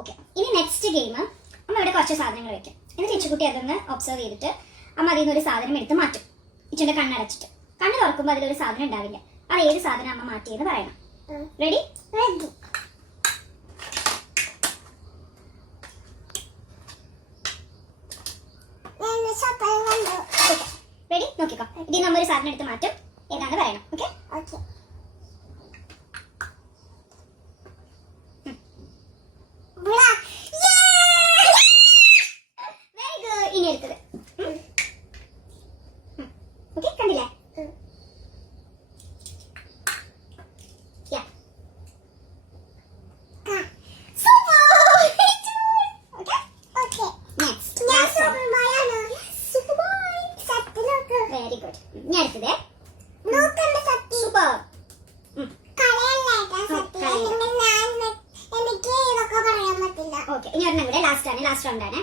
Okay, ഇനി next game. അമ്മ ഇവിടെ കുറച്ച് സാധനങ്ങൾ വെക്കും. എന്നിട്ട് ഇച്ചുകുട്ടി അതൊന്ന് ഒബ്സർവ് ചെയ്തിട്ട് അമ്മ അതിൽ നിന്ന് ഒരു സാധനം എടുത്ത് മാറ്റും. ഇച്ചുന്റെ കണ്ണടച്ചിട്ട് കണ്ണ് തുറക്കുമ്പോൾ അതിലൊരു സാധനം ഉണ്ടാവില്ല. അത് ഏത് സാധനം അമ്മ മാറ്റിയെന്ന് പറയണം. റെഡി? റെഡി? നോക്കിക്കോ. ഇതിൽ നമ്മൾ ഒരു സാധനം എടുത്ത് മാറ്റും. ഏതാണ് പറയണം. ഓക്കെ? ഇനി എടുത്തത്. ഓക്കെ, കണ്ടില്ലേ? Very good. ഇനി അടുത്തത് സൂപ്പർ. ഓക്കെ, ഇനി ഒരെണ്ണം കൂടെ. ലാസ്റ്റ് റൗണ്ട് ആണ്.